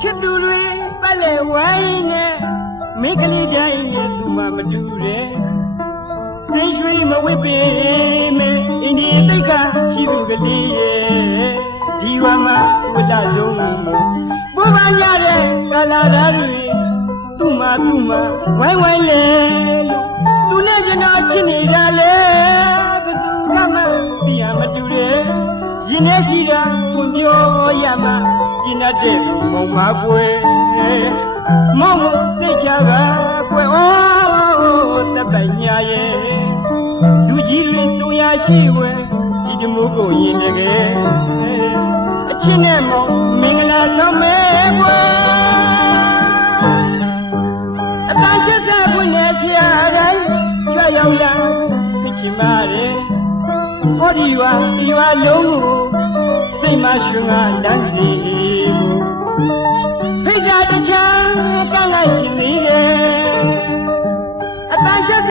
ချစ်သူတွေပတ်လေဝိုင်းနဲ့မင်းကလေးတိုင်းရဲ့သူမှမတူတဲ့စိတ်ရွှေမဝစ်ပင်မဲ့အင်းဒီတိတ်ကရှိသူကလေးရဲ့ဒီဝမှာဝလာလုံးပူပန်ကြတဲ့ကာလာသားတွေသူ့မှာသူ့မှာဝိုင်းဝိုင်းလေလို့ ရင်ထဲရှိတာဖွံ့ဖြိုးရမှာကျင်တတ်တဲ့လူမုံပါကွယ်မောင်မစိတ်ချပါကွယ်ဩတပ်ပိုင်ညာရဲ့လူကြီးတွေတုံရရှိဝဲကြည်တမိုးကိုရင်တကယ်အချင်းနဲ့မောင်မင်္ဂလာဆောင်မဲကွယ်အတန်ချက်တဲ့ဘုနဲ့ဖျားတိုင်းကြွရောက်လာဖြစ်ချင်ပါတယ် ဟောဒီဝါဒီဝါလုံးကိုစိတ်မရွှင်ကလမ်းစီကိုဖိတ်တာတချမ်းကန့်လိုက်ခြင်းလေး